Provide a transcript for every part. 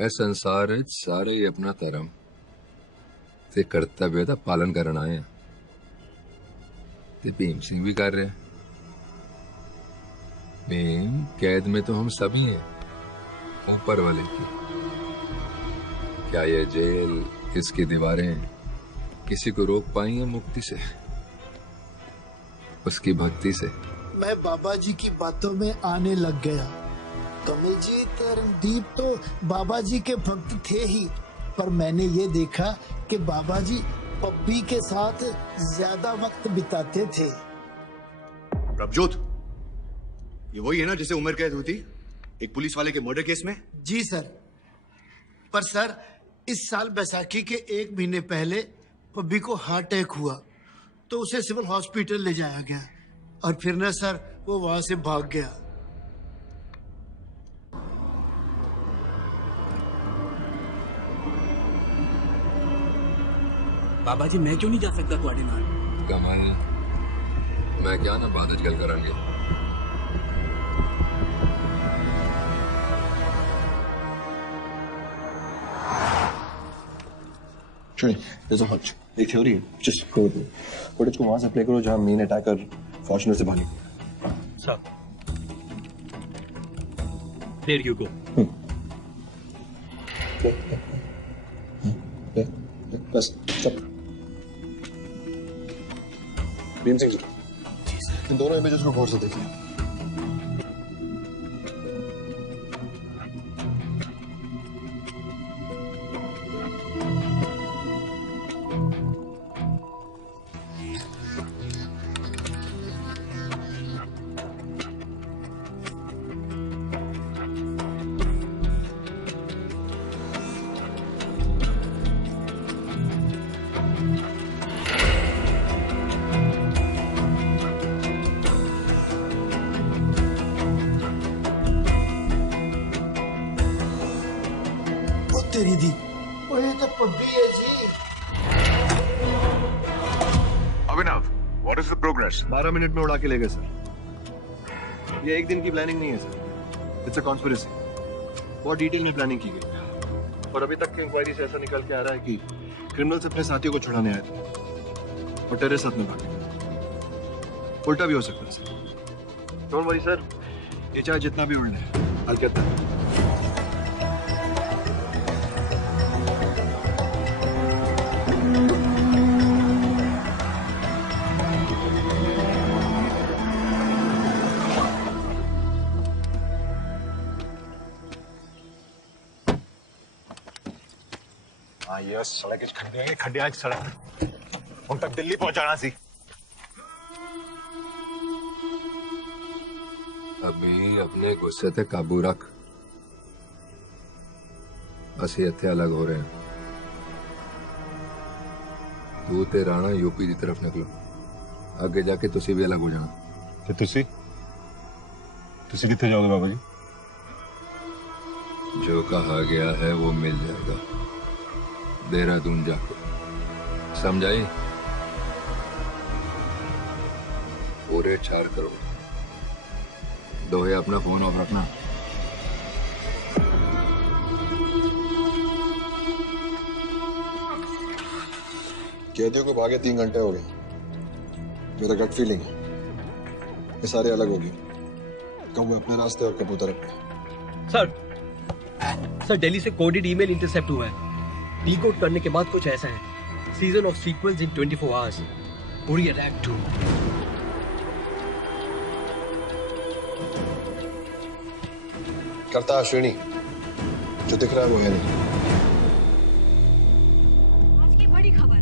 ਇਹ ਸੰਸਾਰ ਵਿੱਚ ਸਾਰੇ ਹੀ ਆਪਣਾ ਧਰਮ ਤੇ ਕਰਤੱਵ ਦਾ ਪਾਲਨ ਕਰਨ ਆਏ ਆ ਤੇ भीम सिंह भी कर रहे हैं। भीम कैद में तो हम सभी हैं, ऊपर वाले की। क्या ये जेल, इसकी दीवारें किसी को रोक पाई हैं मुक्ति से, उसकी भक्ति से? मैं बाबा जी की बातों में आने लग गया। कमलजीत और रणदीप तो बाबा जी के भक्त थे ही, पर मैंने ये देखा कि बाबा जी पप्पी के साथ ज्यादा वक्त बिताते थे। प्रभजोत, ये वही है ना जिसे उम्र कैद हुई थी एक पुलिस वाले के मर्डर केस में? जी सर। पर सर, इस साल बैसाखी के 1 महीने पहले पप्पी को हार्ट अटैक हुआ तो उसे सिविल हॉस्पिटल ले जाया गया और फिर ना सर वो वहां से भाग गया। बाबा जी मैं क्यों नहीं जा सकता ਤੁਹਾਡੇ ਨਾਲ? कमल, मैं क्या ना बाद गल करांगे। सुनिए, there's a hunch, एक थ्योरी है, just go with it। Footage को वहां से प्ले करो जहां मेन अटैकर फॉर्च्यूनर से भागे। Sir, there you go। बस stop। भीम सिंह जी, इन दोनों इमेजेस को गौर से देखिए। तेरी दी वो ये तो पप्पी है जी। Abhinav, what is the progress? 12 minute में उड़ा के ले गए सर। ये एक दिन की प्लानिंग नहीं है सर, इट्स अ कॉन्स्पिरेसी। बहुत डिटेल में प्लानिंग की गई और अभी तक की इंक्वायरी से ऐसा निकल के आ रहा है कि क्रिमिनल्स अपने साथियों को छुड़ाने आए थे और टेररिस्ट साथ में भागे। उल्टा भी हो सकता है सर। डोंट वरी सर, ये चाहे जितना भी उड़ ले, I'll get that। हाँ यस, सड़क के खड्डे आज सड़क उन तक दिल्ली पहुंचाना सी। अभी अपने गुस्से ते काबू रख। ਅਸੀਂ ਇੱਥੇ अलग हो रहे हैं। तू ते राणा यूपी की तरफ निकलो, आगे जाके तुसी भी अलग हो जाना। ਤੇ ਤੁਸੀਂ ਕਿੱਥੇ ਜਾਓਗੇ बाबा जी? जो कहा गया है वो मिल जाएगा, देहरादून जाके। समझाई? पूरे 4 करोड़। दोहे अपना फोन ऑफ रखना। कैदियों को भागे 3 घंटे हो गए। मेरा गट फीलिंग है ये सारे अलग हो गए। कौवे अपने रास्ते और कबूतर अपने। सर दिल्ली से कोडेड ईमेल इंटरसेप्ट हुआ है। डीकोड करने के बाद कुछ ऐसा है, season of sequence in 24 hours, Uri attack 2। करता अश्विनी, जो दिख रहा है वो है नहीं। की बड़ी खबर,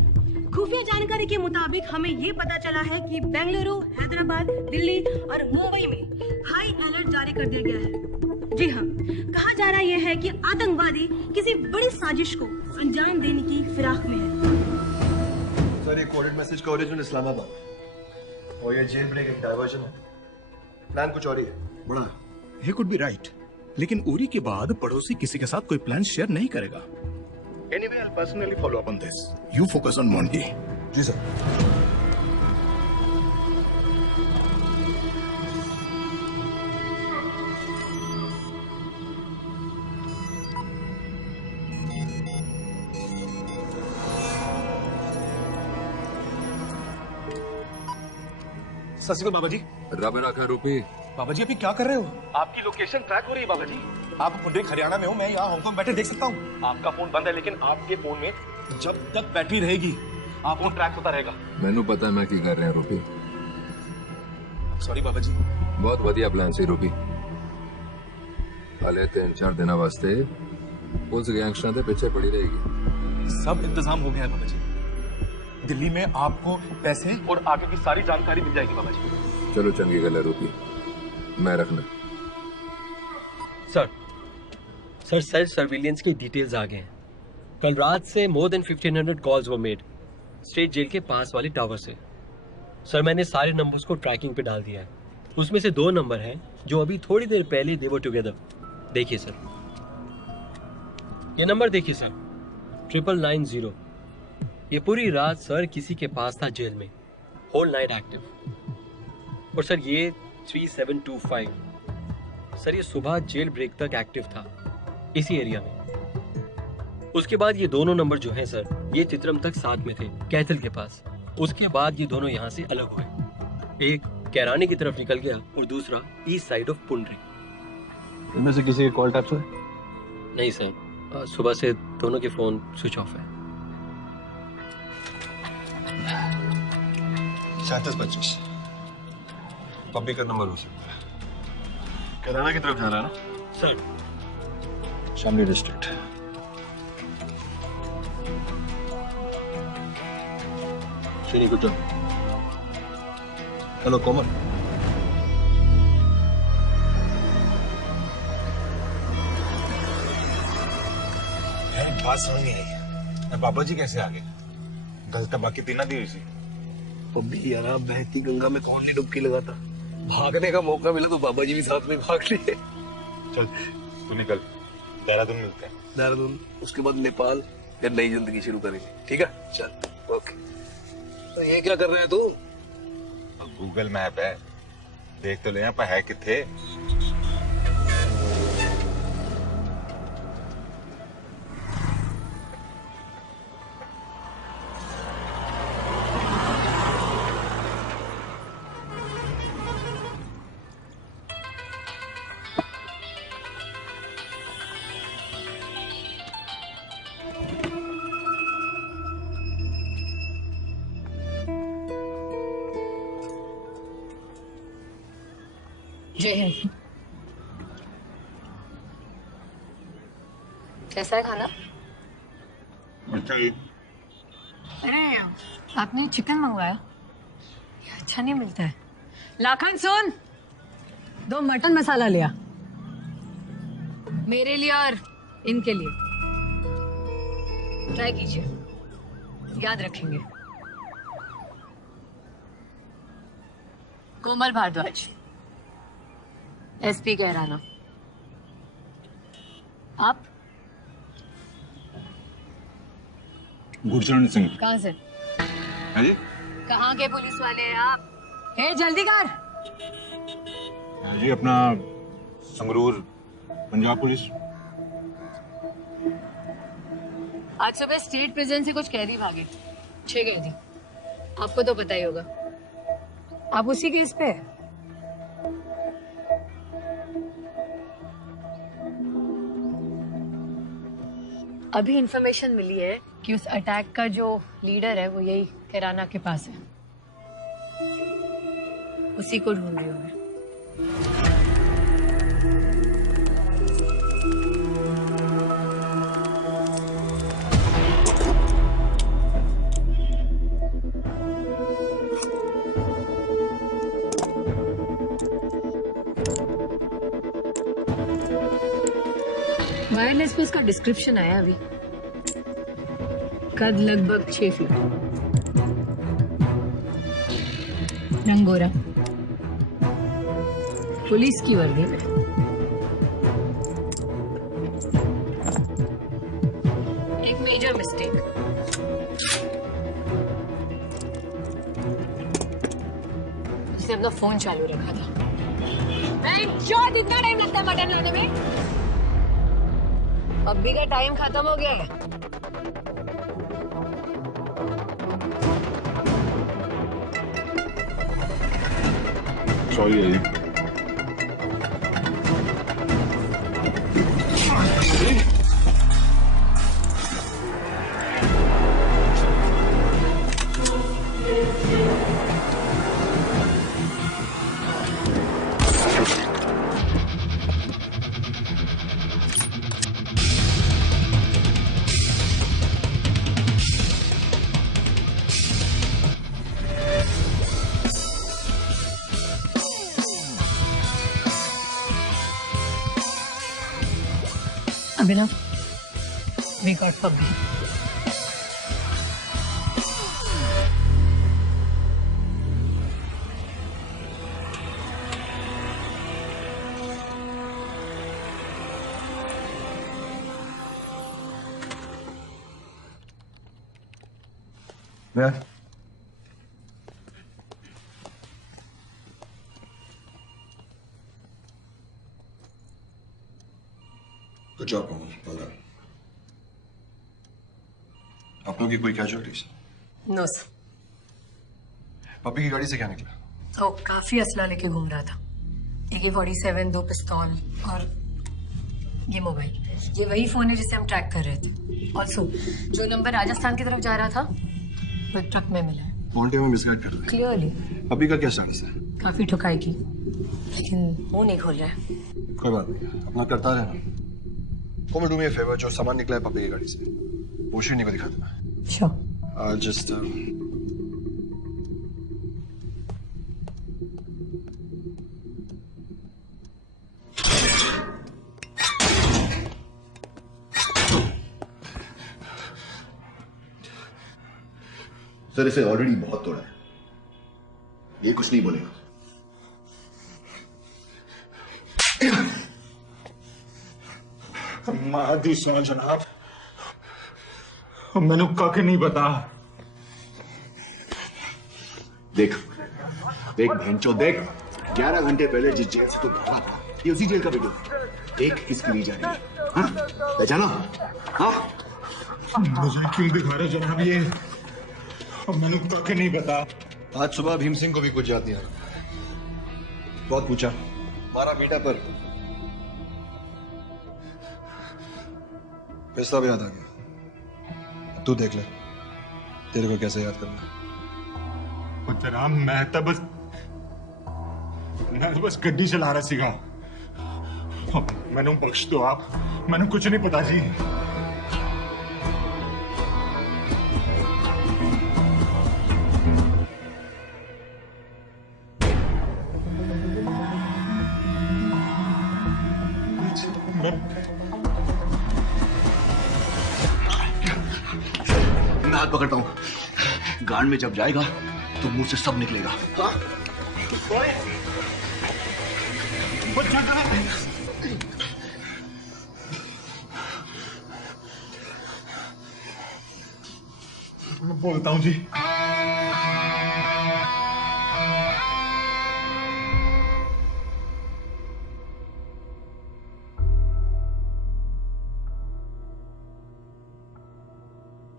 खुफिया जानकारी के मुताबिक हमें ये पता चला है कि बेंगलुरु, हैदराबाद, दिल्ली और मुंबई में हाई अलर्ट जारी कर दिया गया है। जी हाँ, कहा जा रहा यह है कि आतंकवादी किसी बड़ी साजिश को अंजाम देने की फिराक में है। सर, ये कोडेड मैसेज का ओरिजिनल इस्लामाबाद और ये जेल ब्रेक एक डायवर्जन है। प्लान कुछ और ही है, बड़ा है। He could be right, लेकिन उरी के बाद पड़ोसी किसी के साथ कोई प्लान शेयर नहीं करेगा। Anyway, I'll personally follow up on this. You focus on Monty. जी सर। सत श्री अकाल बाबा जी। रब रखा रूपी। बाबा जी अभी क्या कर रहे हो? आपकी लोकेशन ट्रैक हो रही है बाबा जी। आप पुंडरीक हरियाणा में हो, मैं यहाँ हांगकांग बैठे देख सकता हूँ। आपका फोन बंद है, लेकिन आपके फोन में जब तक बैटरी रहेगी आप फोन ट्रैक होता रहेगा। मैनू पता मैं की कर रहा रूपी। सॉरी बाबा जी। बहुत वधिया प्लान से रूपी। हाले 3-4 दिन वास्ते पुलिस गैंगस्टर के पीछे पड़ी रहेगी। सब इंतजाम हो गया है बाबा जी। दिल्ली में आपको पैसे और आगे की सारी जानकारी मिल जाएगी बाबा जी। चलो चंगी गल है रूपी, मैं रखना। सर सेल्फ सर्विलियंस की डिटेल्स आ गए हैं। कल रात से more than 1500 calls were made state jail के पास वाले टावर से। सर मैंने सारे नंबर्स को ट्रैकिंग पे डाल दिया है। उसमें से 2 नंबर हैं जो अभी थोड़ी देर पहले दे वर टुगेदर। देखिए सर, ये नंबर देखिए सर, 999 ये पूरी रात सर किसी के पास था जेल में, होल नाइट एक्टिव। और सर ये 3725 सर ये सुबह जेल ब्रेक तक एक्टिव था इसी एरिया में। उसके बाद ये दोनों नंबर जो हैं सर, ये चित्रम तक साथ में थे कैथल के पास। उसके बाद ये दोनों यहाँ से अलग हुए। एक कैरानी की तरफ निकल गया और दूसरा ईस्ट साइड ऑफ पुंडरी। इनमें से किसी के कॉल टैप्स हुए? नहीं सर, सुबह से दोनों के फोन स्विच ऑफ है। 3725 पब्लिक का नंबर हो सकता है। कैराना की तरफ जा रहा है ना सर? शामली डिस्ट्रिक्ट। श्री कुछ। हेलो कोमल। बात समझ नहीं आई, बाबा जी कैसे आ गए? गल तो बाकी तीना दी हुई थी। पब्बी यार, बहती गंगा में कौन नहीं डुबकी लगाता। भागने का मौका मिला तो बाबा जी भी साथ में भाग लिए। चल तू निकल, देहरादून मिलते हैं। देहरादून, उसके बाद नेपाल, फिर नई जिंदगी शुरू करेंगे। ठीक है, चल ओके। तो ये क्या कर रहे हैं तू? गूगल मैप है, देख तो ले यहाँ पर है किथे। जय हिंद। कैसा है खाना? अरे आपने चिकन मंगवाया, ये अच्छा नहीं मिलता है। लाखन सुन, 2 मटन मसाला लिया, मेरे लिए और इनके लिए। ट्राई कीजिए, याद रखेंगे। कोमल भारद्वाज, एसपी कैराना। आप? गुरचरण सिंह। कहाँ से? हाँ जी? कहाँ के पुलिस वाले हैं आप? ए जल्दी कर। हाँ जी, अपना संगरूर, पंजाब पुलिस। आज सुबह स्टेट प्रिजन से कुछ कैदी भागे, 6 कैदी। आपको तो पता ही होगा, आप उसी केस पे है। अभी इंफॉर्मेशन मिली है कि उस अटैक का जो लीडर है वो यही कैराना के पास है। उसी को ढूंढ रही हूँ मैं। वायरलेस पे इसका डिस्क्रिप्शन आया अभी। कद लगभग 6 फीट, रंगोरा, पुलिस की वर्दी में। एक मेजर मिस्टेक, उसने अपना फोन चालू रखा था। इतना टाइम लगता है मटन लाने में? अभी का टाइम खत्म हो गया है। Sorry Ali. Abhinav, we got Pabbi. Yeah. Good job, Mohan. Well done. आप लोगों की कोई कैजुअलिटीज? No sir. पप्पी की गाड़ी से क्या निकला? तो काफी असला लेके घूम रहा था। AK-47, 2 पिस्तौल और ये मोबाइल। ये वही फोन है जिसे हम ट्रैक कर रहे थे। ऑल्सो जो नंबर राजस्थान की तरफ जा रहा था वो ट्रक में मिला है। मॉन्टे में मिसगाइड कर रहे हैं। क्लियरली। पप्पी का क्या स्टेटस है? काफी ठुकाई की, लेकिन मुंह नहीं खोल रहा है। कोई बात नहीं, अपना करता रहना। को डू मी अ फेवर, जो सामान निकला है पप्पी की गाड़ी से वो श्रीनी को दिखा देना। श्योर। जस्ट सर इसे ऑलरेडी बहुत तोड़ा है, ये कुछ नहीं बोलेगा। मादी सुनो जनाब, मैंने कख नहीं पता। देख देख भेंचो देख, 11 घंटे पहले जिस जेल से तू भागा था ये उसी जेल का वीडियो है। देख किसकी ली जा रही है, हाँ? पहचाना? हाँ? मुझे क्यों दिखा रहे जनाब ये? मैंने कख नहीं पता। आज सुबह भीम सिंह को भी कुछ याद नहीं आ रहा। बहुत पूछा, 12 बीटा पर पिस्ता भी याद आ गया। तू देख ले तेरे को कैसे याद करना। जनाब मैं तो बस गड्डी चला रहा सीगा। मैंने बख्श दो आप, मैंने कुछ नहीं पता जी। मैं हाथ पकड़ता हूँ, गांड में जब जाएगा तो मुंह से सब निकलेगा। हाँ? मैं बोलता हूँ जी।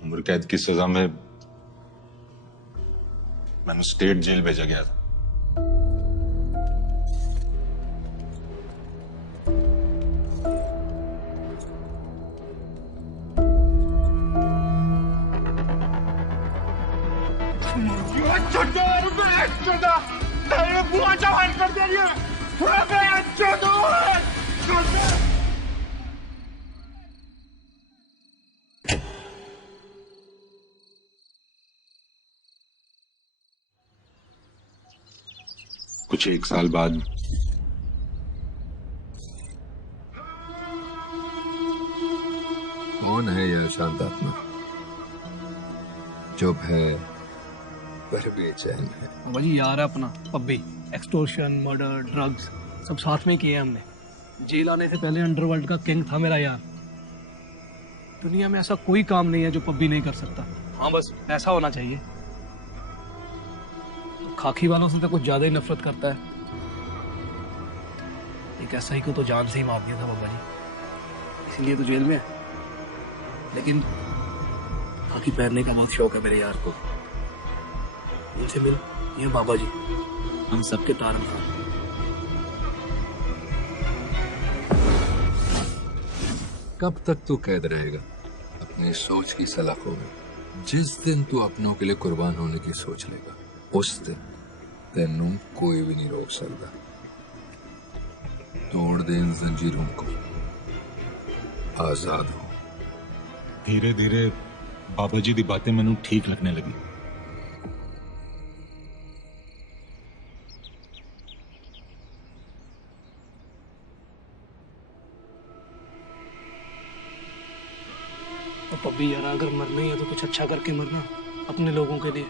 उम्र कैद की सजा में मैंने स्टेट जेल भेजा गया था। कुछ 1 साल बाद कौन है यह शांत आत्मा? चुप है पर बेचैन है। वही यार है अपना पब्बी। एक्सटोर्शन, मर्डर, ड्रग्स सब साथ में किए हमने। जेल आने से पहले अंडरवर्ल्ड का किंग था मेरा यार। दुनिया में ऐसा कोई काम नहीं है जो पब्बी नहीं कर सकता। हाँ बस ऐसा होना चाहिए। खाकी वालों से तो कुछ ज्यादा ही नफरत करता है। एक ऐसा ही को तो जान से ही मार दिया था बाबा जी, इसीलिए तो जेल में है। लेकिन खाकी पहनने का बहुत शौक है मेरे यार को। इनसे मिल, ये बाबा जी हम सबके तारनहार। कब तक तू कैद रहेगा अपनी सोच की सलाखों में? जिस दिन तू अपनों के लिए कुर्बान होने की सोच लेगा, उस दिन तेनू कोई भी नहीं रोक सकता। तोड़ दे इन जंजीरों को, आजाद हो। धीरे धीरे बाबा जी दी बातें मैनू ठीक लगने लगी। तो पब्बी यार, अगर मरना ही है तो कुछ अच्छा करके मरना, अपने लोगों के लिए।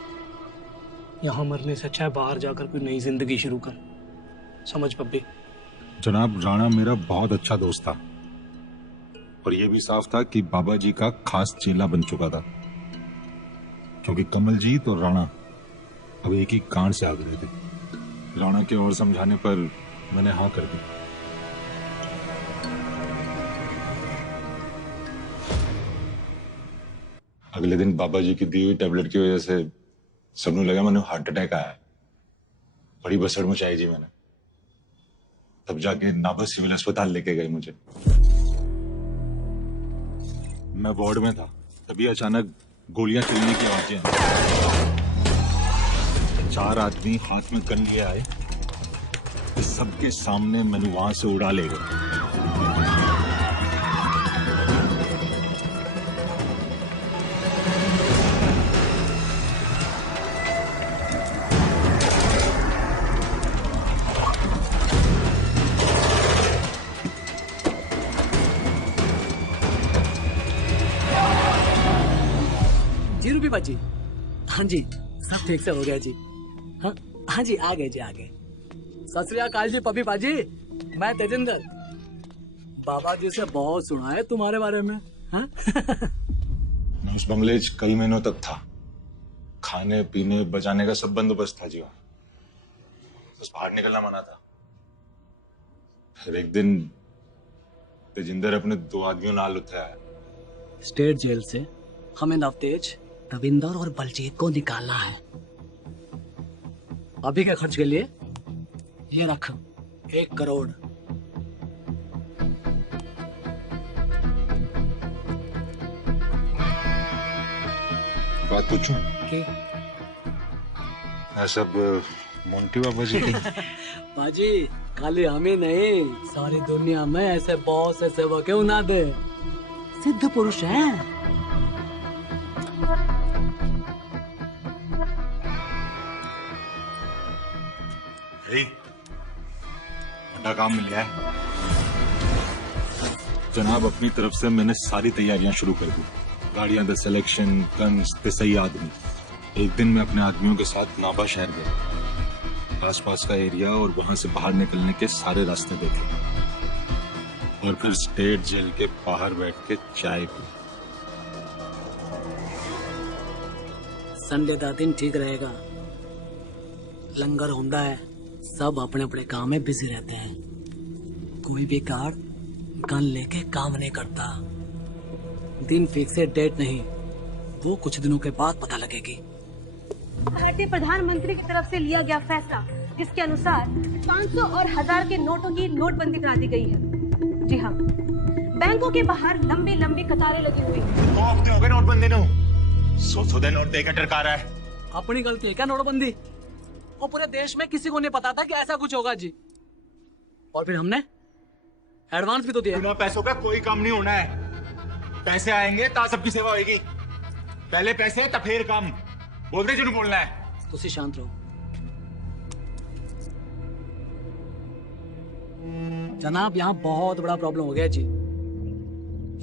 यहाँ मरने से अच्छा है बाहर जाकर कोई नई जिंदगी शुरू कर। समझ पब्बी? जनाब, राणा मेरा बहुत अच्छा दोस्त था और यह भी साफ था कि बाबा जी का खास चेला बन चुका था, क्योंकि कमलजीत और राणा अब एक ही कांड से आग रहे थे। राणा के और समझाने पर मैंने हाँ कर दी। अगले दिन बाबा जी की दी हुई टैबलेट की वजह से सबने लगा मैंने हार्ट अटैक आया है। बड़ी बसड़ मचाई जी मैंने। तब जाके नाभा सिविल अस्पताल लेके गए मुझे। मैं वार्ड में था, तभी अचानक गोलियां चलने की आवाजें आई। 4 आदमी हाथ में गन लिए आए, इस सबके सामने मैंने वहां से उड़ा ले गए। जी, हाँ जी, सब ठीक से हो गया जी। हाँ हाँ जी, आ गए जी, आ गए। सत श्री अकाल जी पपी पाजी, मैं तेजिंदर। बाबा जी से बहुत सुना है तुम्हारे बारे में। हाँ? मैं उस बंगले कई महीनों तक था। खाने पीने बजाने का सब बंदोबस्त था जी वहां। बस बाहर निकलना मना था। फिर एक दिन तेजिंदर अपने 2 आदमियों नाल उत्थे आया। स्टेट जेल से हमें नवतेज, रविंदर और बलजीत को निकालना है। अभी के खर्च के लिए ये रख 1 करोड़। बात पूछूं? सब मोंटी बाबा जी बाजी, खाली हमें नहीं, सारी दुनिया में ऐसे बहुत से सेवक क्यों ना दे, सिद्ध पुरुष हैं। बड़ा काम मिल गया है जनाब। अपनी तरफ से मैंने सारी तैयारियां शुरू कर दी। गाड़ियां द सिलेक्शन, गन्स ते सही आदमी। एक दिन मैं अपने आदमियों के साथ नाभा शहर गया। आसपास का एरिया और वहां से बाहर निकलने के सारे रास्ते देखे और फिर स्टेट जेल के बाहर बैठ के चाय पी। संडे का दिन ठीक रहेगा, लंगर होंदा है, सब अपने अपने काम में बिजी रहते हैं। कोई भी गार्ड गन लेके काम नहीं करता। दिन फिक्स है, डेट नहीं, वो कुछ दिनों के बाद पता लगेगी। भारतीय प्रधानमंत्री की तरफ से लिया गया फैसला, जिसके अनुसार 500 और 1000 के नोटों की नोटबंदी करा दी गई है। जी हाँ, बैंकों के बाहर लंबी लंबी कतारें लगी हुई हैं। 2 हफ्ते हो गए नोटबंदी नो। 100 दिन और देकर टरका रहा है। अपनी गलती है क्या नोटबंदी? और पूरे देश में किसी को नहीं पता था कि ऐसा कुछ होगा जी। और फिर हमने एडवांस भी तो दिया। बिना पैसों का कोई काम नहीं होना है। पैसे आएंगे ता सबकी सेवा होगी। पहले पैसे तब फिर काम। बोलते जो बोलना है। तुसी शांत रहो जनाब, यहाँ बहुत बड़ा प्रॉब्लम हो गया जी।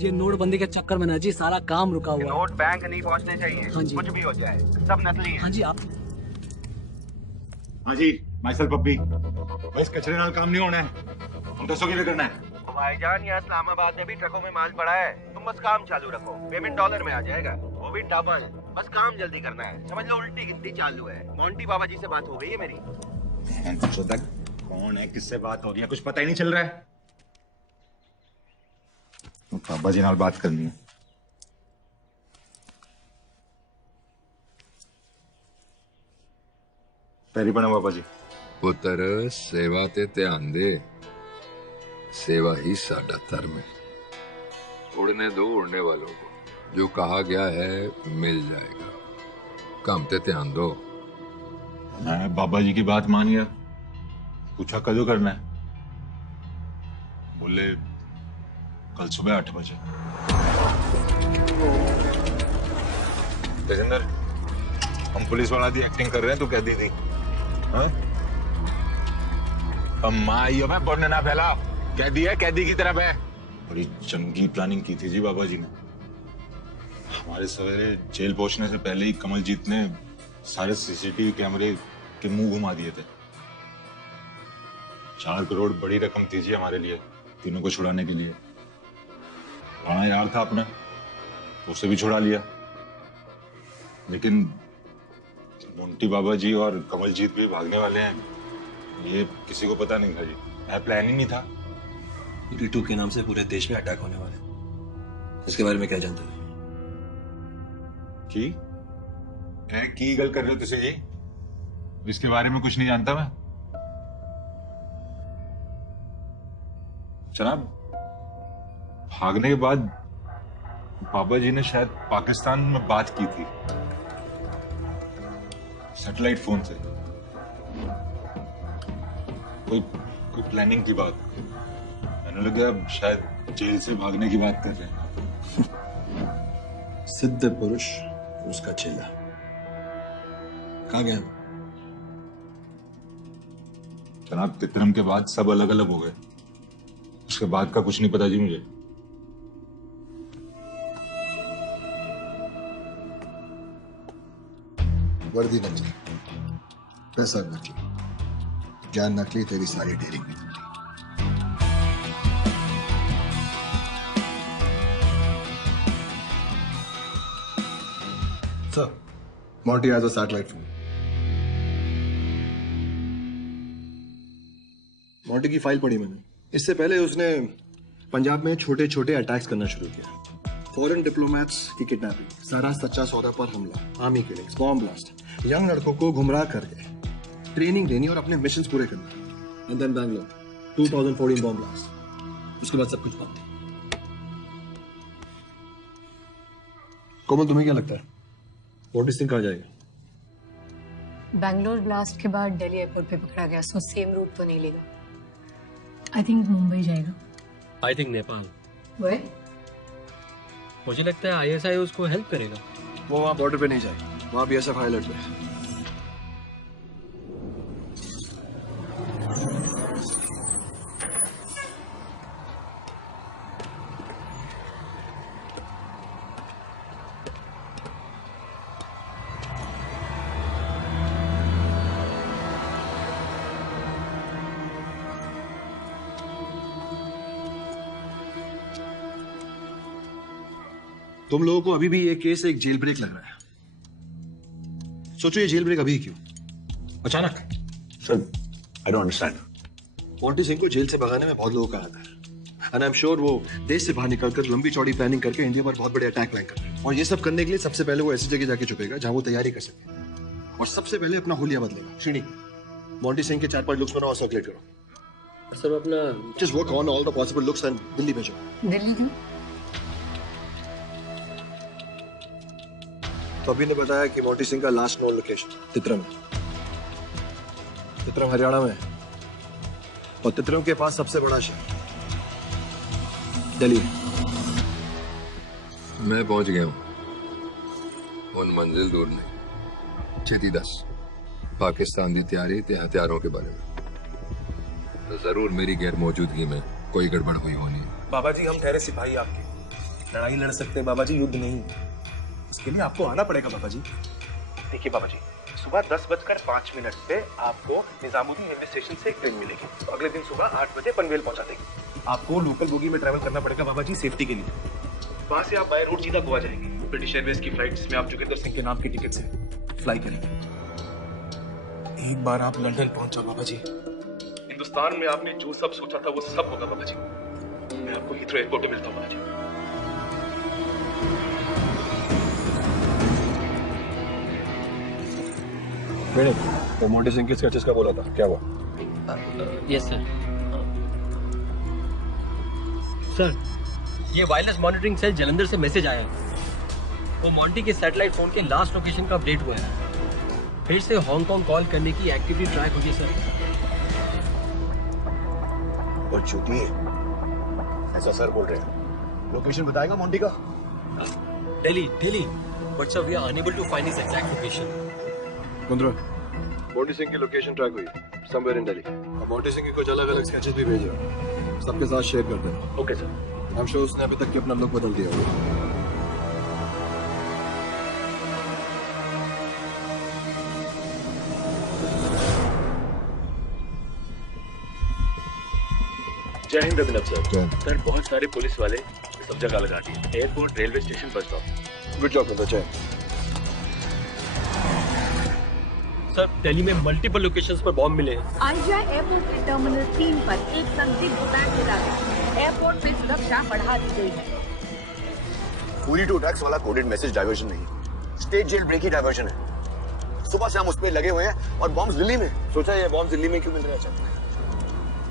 ये नोटबंदी के चक्कर में ना जी सारा काम रुका हुआ। नोट बैंक नहीं पहुँचने चाहिए। हाँ जी, कुछ भी हो जाए, सब नकली है। हाँ जी, आप हाँ जी, माइसल पप्पी। बस कचरे नाल काम नहीं होना है। हम तो सो करना है। भाईजान, यहाँ इस्लामाबाद में भी ट्रकों में माल पड़ा है। तुम बस काम चालू रखो, पेमेंट डॉलर में आ जाएगा, वो भी डबल। बस काम जल्दी करना है। समझ लो उल्टी गिनती चालू है। मोंटी बाबा जी से बात हो गई है मेरी। कौन है, किससे बात हो रही है, कुछ पता ही नहीं चल रहा है। बाबा जी नाल बात करनी है। पैरी बना बाबा जी। पुत्र, सेवा ते ध्यान दे। सेवा ही साडा धर्म है। उड़ने दो उड़ने वालों को, जो कहा गया है मिल जाएगा। काम पे ध्यान दो। मैं बाबा जी की बात मान गया। पूछा कदों करना है, बोले कल सुबह 8 बजे। तेजिंदर, हम पुलिस वाला दी एक्टिंग कर रहे हैं तो कह दी थी। माइयो में बोलने ना फैला, कह दिया कैदी की तरफ है। बड़ी चंगी प्लानिंग की थी जी बाबा जी ने। हमारे सवेरे जेल पहुंचने से पहले ही कमलजीत ने सारे सीसीटीवी कैमरे के मुंह घुमा दिए थे। 4 करोड़ बड़ी रकम थी जी हमारे लिए, तीनों को छुड़ाने के लिए। राणा यार था अपना, तो उसे भी छुड़ा लिया। लेकिन मोंटी बाबा जी और कमलजीत भी भागने वाले हैं, ये किसी को पता नहीं था जी। प्लान ही नहीं था। टीटू के नाम से पूरे देश में अटैक होने वाले, इसके बारे में क्या जानते हैं? की गल कर रहे हो तुझे जी? इसके बारे में कुछ नहीं जानता मैं। जनाब, भागने के बाद बाबा जी ने शायद पाकिस्तान में बात की थी सैटेलाइट फोन से। कोई प्लानिंग की बात। मैंने लगा अब शायद जेल से भागने की बात कर रहे हैं। सिद्ध पुरुष उसका चेला कहाँ गया? जनाब, तित्रम के बाद सब अलग अलग हो गए। उसके बाद का कुछ नहीं पता जी मुझे। वर्दी नकली, पैसा नकली, ज्ञान नकली, तेरी सारी डीलिंग भी नकली। Sir, Monty has a satellite phone. Monty की फाइल पढ़ी मैंने। इससे पहले उसने पंजाब में छोटे छोटे अटैक्स करना शुरू किया। फॉरेन डिप्लोमेट्स की किडनैपिंग, सारा सच्चा सौदा पर हमला, army killings, bomb blast, young लड़कों को गुमराह करके ट्रेनिंग देनी और अपने मिशंस पूरे करना। And then Bangalore 2014 bomb blast. उसके बाद सब कुछ बंद। कोमल, तुम्हें क्या लगता है मोंटी सिंह कहाँ जाएगा? बैंगलोर ब्लास्ट के बाद दिल्ली एयरपोर्ट पे पकड़ा गया, सो सेम रूट तो नहीं लेगा। आई थिंक मुंबई जाएगा। I think Nepal. वे? मुझे लगता है आईएसआई उसको हेल्प करेगा। वो वहाँ बॉर्डर पे नहीं जाएगा, वहाँ बीएसएफ हाई अलर्ट पे है। तुम लोगों को अभी भी ये केस एक जेल ब्रेक लग रहा है। सोचो ये जेल ब्रेक अभी क्यों अचानक? Sir, I don't understand. Monty Singh को जेल से भगाने में बहुत लोगों का हाथ है। एंड आई एम श्योर वो देश से बाहर निकलकर लंबी चौड़ी प्लानिंग करके इंडिया पर बहुत बड़े अटैक प्लान कर रहे हैं। और ये सब करने के लिए सबसे पहले वो ऐसी जगह जाके छुपेगा जहां वो तैयारी कर सके, और सबसे पहले अपना हुलिया बदलेगा। श्रीनी, मोंटी सिंह के 4-5 लुक्स बनाओ और सर्कुलेट करो। सर अपना just work on all the possible looks and Delhi भेजो। दिल्ली क्यों? तो अभी ने बताया कि मोंटी सिंह का लास्ट नोन लोकेशन तित्रम है। तित्रम हरियाणा में है, और तित्रम के पास सबसे बड़ा शहर दिल्ली है। मैं पहुंच गया हूं, उन मंजिल दूर नहीं। छेती दस पाकिस्तान की तैयारी ते हथियारों के बारे में तो जरूर मेरी गैर मौजूदगी में कोई गड़बड़ हुई होनी। बाबा जी, हम ठहरे सिपाही आपके, लड़ाई लड़ सकते हैं बाबा जी, युद्ध नहीं। इसके लिए आपको आना पड़ेगा बाबा जी। देखिए बाबा जी, सुबह 10:05 पे आपको निजामुद्दीन रेलवे स्टेशन से एक ट्रेन मिलेगी, तो अगले दिन सुबह 8 बजे पनवेल पहुंचा देगी। आपको लोकल बोगी में ट्रैवल करना पड़ेगा बाबा जी, सेफ्टी के लिए। वहां से आप बाय रोड सीधा गोवा जाएंगे। ब्रिटिश एयरवेज की फ्लाइट जिसमें आप जोगिंदर सिंह के नाम की टिकट से फ्लाई करेंगे। एक बार आप लंदन पहुंच जाओ बाबा जी, हिंदुस्तान में आपने जो सब सोचा था वो सब होगा बाबा जी। मैं आपको हीथ्रो एयरपोर्ट पे मिलता हूँ बाबा जी। मैंने वो मोंटी सिंह के स्केचेस का बोला था, क्या हुआ? Yes sir. सर ये वायरलेस मॉनिटरिंग सेल जलंधर से मैसेज आया। वो मॉन्टी के सैटेलाइट फोन के लास्ट लोकेशन का अपडेट हुआ है। फिर से हांगकांग कॉल करने की एक्टिविटी ट्रैक होगी सर। और चूती ऐसा सर बोल रहे हैं। लोकेशन बताएगा मॉन्टी का? Delhi Delhi, but sir we are unable to find his exact location. Kundra, Monty Singh की लोकेशन ट्रैक हुई समवेयर इन दिल्ली। अब मोंटी सिंह की कुछ अलग अलग स्केचेस भी भेज रहा हूं, सबके साथ शेयर कर देना। Okay sir. I am sure उसने अभी तक के अपना लुक बदल दिया होगा। जय हिंद अभिनव सर। सर बहुत सारे पुलिस वाले सब जगह लगा दिए, airport, railway station, bus stop. Good job Kundra. जय। सर दिल्ली में मल्टीपल लोकेशंस पर बॉम्ब मिले हैं। आईजीआई एयरपोर्ट के टर्मिनल 3 पर एक संदिग्ध बैग मिला है। एयरपोर्ट में सुरक्षा बढ़ा दी गई है। पूरी टू ट्रैक्स वाला कोडेड मैसेज डाइवर्जन नहीं, स्टेट जेल ब्रेक ही डाइवर्जन है। सुबह से हम उस पर लगे हुए हैं और बॉम्ब दिल्ली में। सोचा ये बॉम्ब दिल्ली में क्यों मिल रहा है?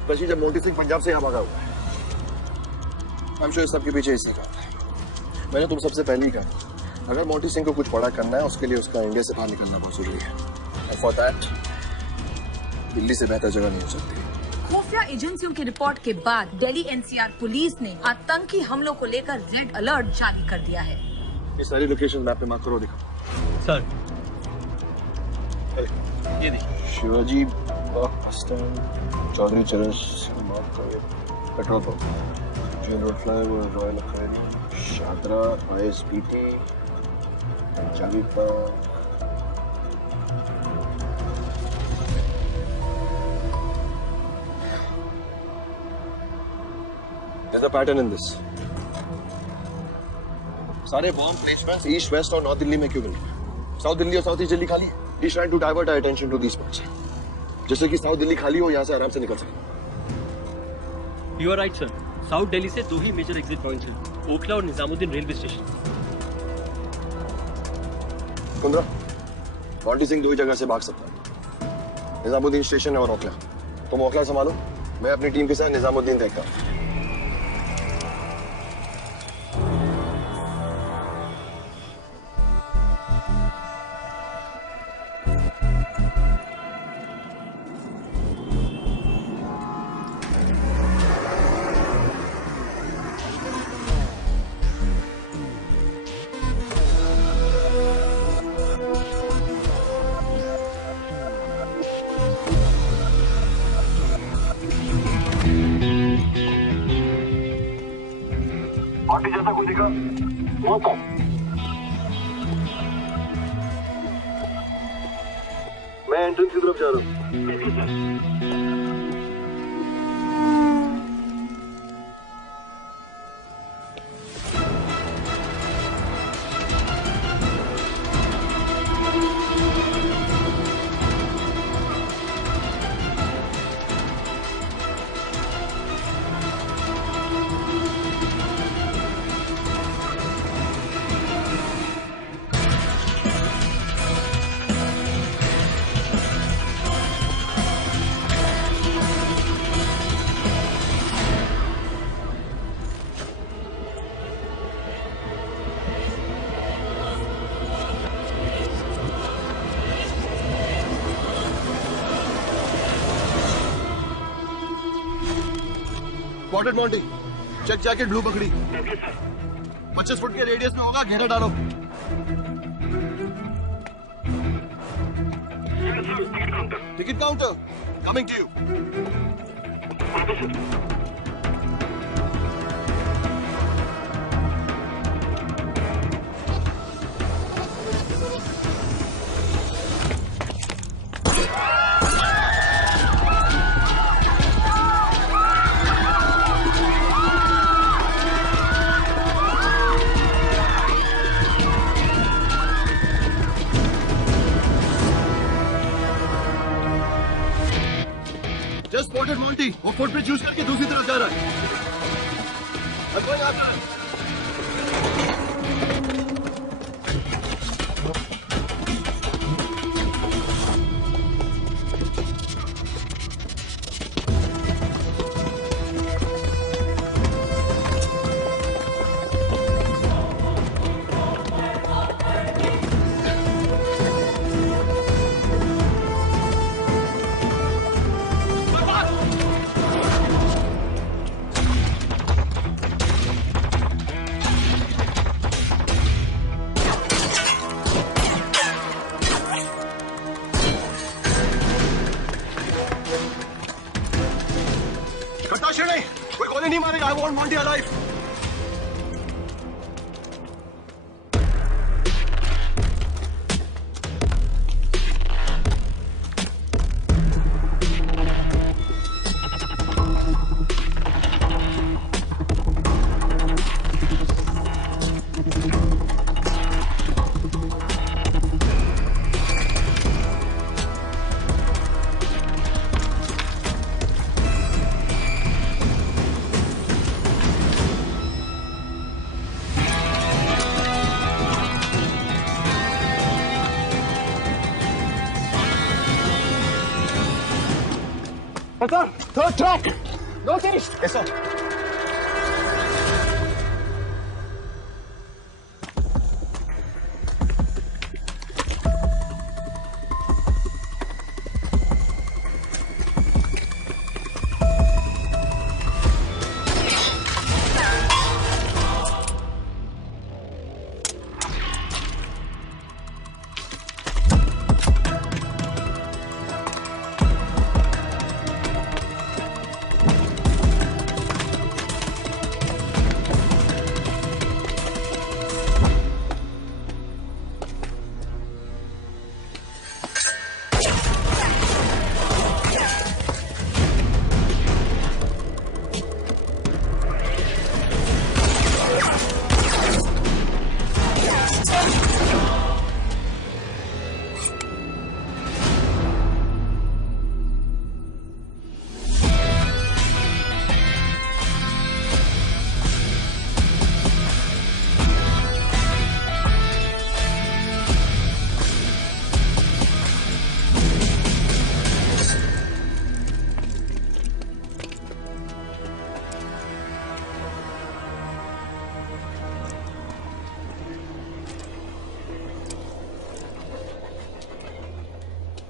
बल्कि जब मोंटी सिंह पंजाब से यहाँ भागा हुआ है। आई एम श्योर सबके पीछे इसी का है। मैंने तुम सबसे पहले ही कहा, अगर मोंटी सिंह को कुछ बड़ा करना है उसके लिए उसका इंडिया से बाहर निकलना बहुत जरूरी है। और फॉर दैट दिल्ली से बेहतर जगह नहीं हो सकती। खुफिया एजेंसियों की रिपोर्ट के बाद दिल्ली एनसीआर पुलिस ने आतंकी हमलों को लेकर रेड अलर्ट जारी कर दिया है। ये सारी लोकेशन मैप पे मार्क करो, दिखा। सर ये देखिए, Shivaji park bus stand, Chaudhary Charan mark करो, petrol pump, jail road flyover, royal aquarium, Shahdara, ISBT, Punjabi park. There's a pattern in this. सारे बॉम्ब प्लेसमेंट्स ईस्ट वेस्ट और नॉर्थ दिल्ली में क्यों मिल रहे हैं? साउथ दिल्ली और साउथ ईस्ट दिल्ली खाली है। He's trying to divert our attention to these spots. जैसे कि साउथ दिल्ली खाली हो, यहाँ से आराम से निकल सके। You are right sir. South Delhi से 2 ही मेजर एग्जिट पॉइंट्स हैं, ओखला और Nizamuddin railway station. Kundra, Monty Singh 2 ही जगह से भाग सकता है, निजामुद्दीन स्टेशन और ओखला। तुम ओखला संभालो, मैं अपनी टीम के साथ निजामुद्दीन देखता हूँ। जैसा कोई दिखा वो मैं एंट्रेंस की तरफ जा रहा हूँ। Spotted Monty, check jacket blue पकड़ी, 25 फुट के रेडियस में होगा, घेरा डालो। Ticket counter coming to you. Just spotted Monty, वो फुटप्रिंट यूज करके दूसरी तरफ जा रहा है। कोई आता है। खट्टा नहीं, कोई गोली नहीं मारेगा। I want Monty alive. Third track, northeast. Yes, sir.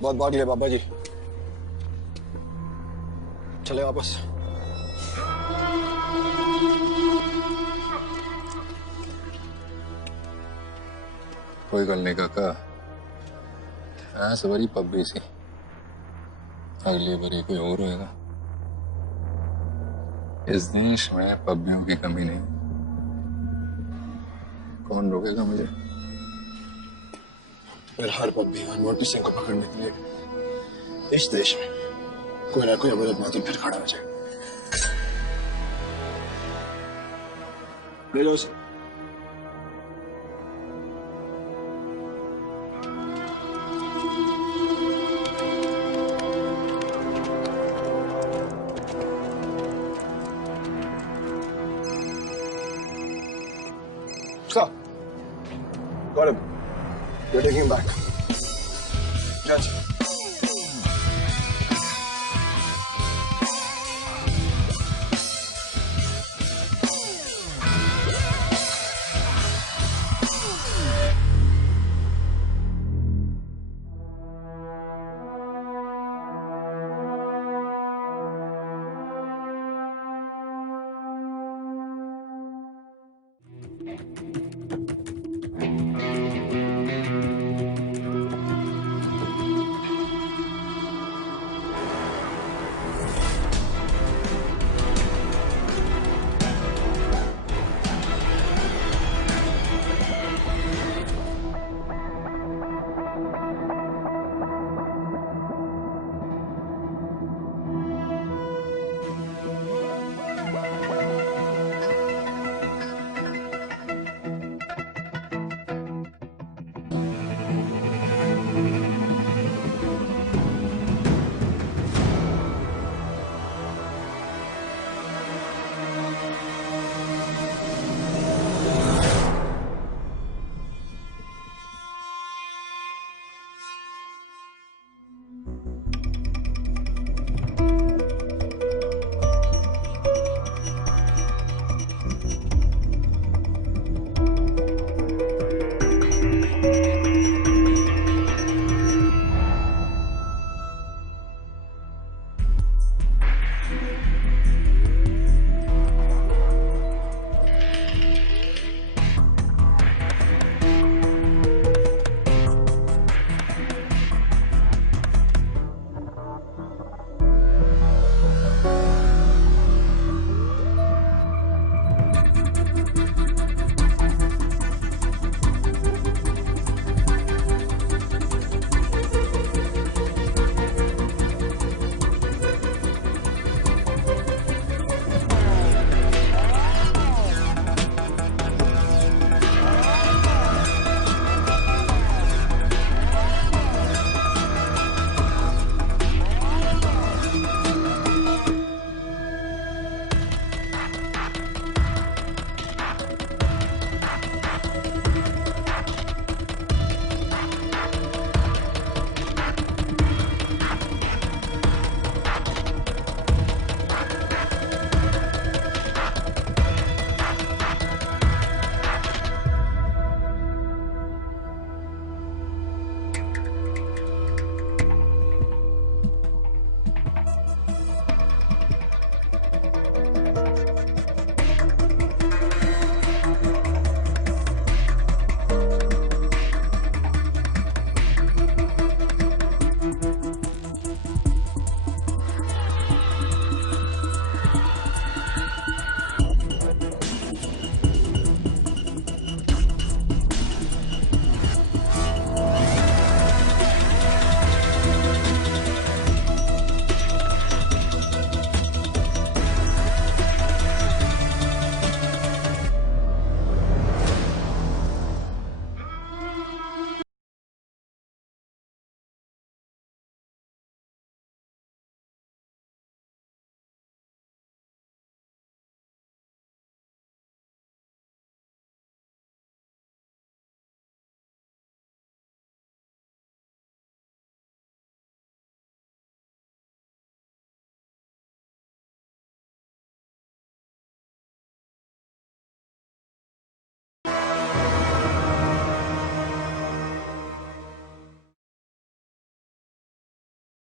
बहुत भाग लिया बाबा जी, चले वापस। कोई गल नहीं काका, सवारी पब्बी सी, अगली बारी कोई और होएगा। इस देश में पब्बियों की कमी नहीं। कौन रोकेगा मुझे? फिर हर पब्बी और मोटी सिंह को पकड़ने के लिए इस देश में कोई ना कोई अमृत मातुल फिर खड़ा हो जाए। ले जाओ उसे। Stop. Got him. You're taking him back. Judge.